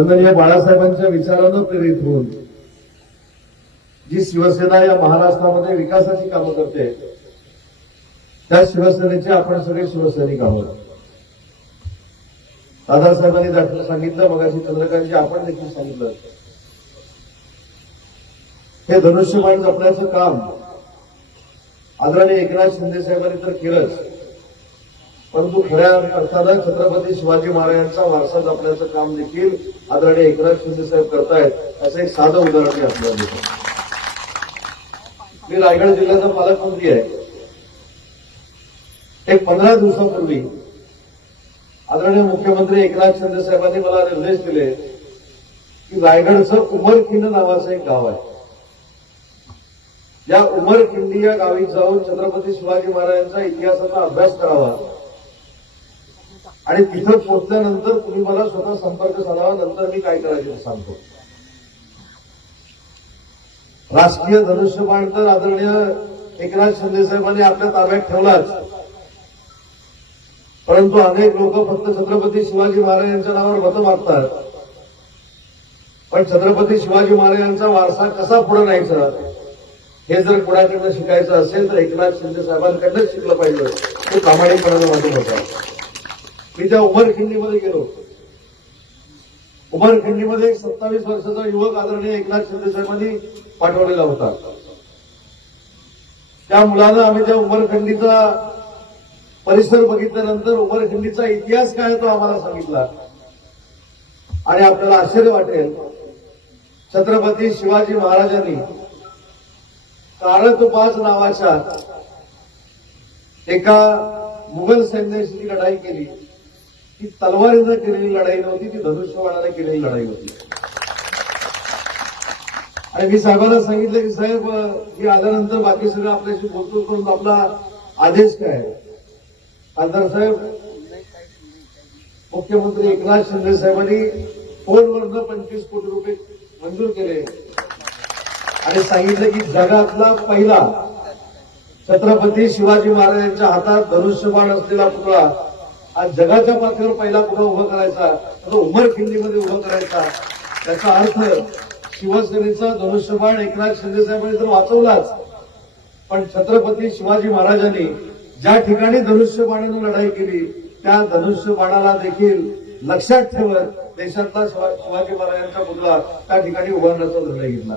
माननीय बाळासाहेबांच्या विचारानं प्रेरित होऊन जी शिवसेना या महाराष्ट्रामध्ये विकासाची कामं करते त्या शिवसेनेचे आपण सगळे शिवसैनिक आहोत. दादासाहेबांनी दाखल सांगितलं मगाशी चंद्रकांतजी आपण देखील सांगितलं. हे धनुष्यबाण जपण्याचं काम आदरणीय एकनाथ शिंदे साहेबांनी तर केलंच. परंतु खऱ्या अर्थानं छत्रपती शिवाजी महाराजांचा वारसा जपण्याचं काम देखील आदरणीय एकनाथ शिंदे साहेब करतायत असं एक साधं उदाहरण मी आपल्याला देतो. मी रायगड जिल्ह्याचा पालकमंत्री आहे. एक पंधरा दिवसापूर्वी आदरणीय मुख्यमंत्री एकनाथ शिंदे साहेबांनी मला निर्देश दिले की रायगडचं उमरखिंड नावाचं एक गाव आहे. या उमरखिंडी या गावी जाऊन छत्रपती शिवाजी महाराजांचा इतिहासाचा अभ्यास करावा. आणि तिथं पोहोचल्यानंतर तुम्ही मला स्वतः संपर्क साधावा नंतर मी काय करायचे सांगतो. राष्ट्रीय धनुष्यबाण तर आदरणीय एकनाथ शिंदे साहेबांनी आपल्या ताब्यात ठेवलाच. परंतु अनेक लोक फक्त छत्रपती शिवाजी महाराजांच्या नावावर मतं मागतात. पण छत्रपती शिवाजी महाराजांचा वारसा कसा पुढे न्यायचा हे जर कुणाकडनं शिकायचं असेल तर एकनाथ शिंदे साहेबांकडनंच शिकलं पाहिजे. ते प्रामाणिकपणानं माझं होतं मी त्या उमरखिंडीमध्ये गेलो उमरखिंडीमध्ये एक सत्तावीस वर्षाचा युवक आदरणीय एकनाथ शिंदे साहेबांनी पाठवलेला होता. त्या मुलानं आम्ही त्या उमरखंडीचा परिसर बघितल्यानंतर उमरखिंडीचा इतिहास काय तो आम्हाला सांगितला. आणि आपल्याला आश्चर्य वाटेल छत्रपती शिवाजी महाराजांनी कारतबाज नावाच्या एका मुघल सैन्याशी लढाई केली. ती तलवारीनं केलेली लढाई नव्हती ती धनुष्यबाणाने केलेली लढाई होती. आणि मी साहेबांना सांगितलं की साहेब ही आल्यानंतर बाकी सगळं आपल्याशी बोलतो करून आपला आदेश काय खासदार साहेब मुख्यमंत्री एकनाथ शिंदे साहेबांनी फोनवरनं पंचवीस कोटी रुपये मंजूर केले. आणि सांगितलं की जगातला पहिला छत्रपती शिवाजी महाराजांच्या हातात धनुष्यबाण असलेला पुतळा आज जगाच्या पातळीवर पहिला पुतळा उभा करायचा तो उमरखिंडीमध्ये उभं करायचा त्याचा अर्थ शिवसेनेचा धनुष्यबाण एकनाथ शिंदे साहेबांनी तर वाचवलाच. पण छत्रपती शिवाजी महाराजांनी ज्या ठिकाणी धनुष्यबाणानं लढाई केली त्या धनुष्यबाणाला देखील लक्षात ठेवत देशातला शिवाजी महाराजांचा पुतळा त्या ठिकाणी उभारण्याचा निर्णय घेतला.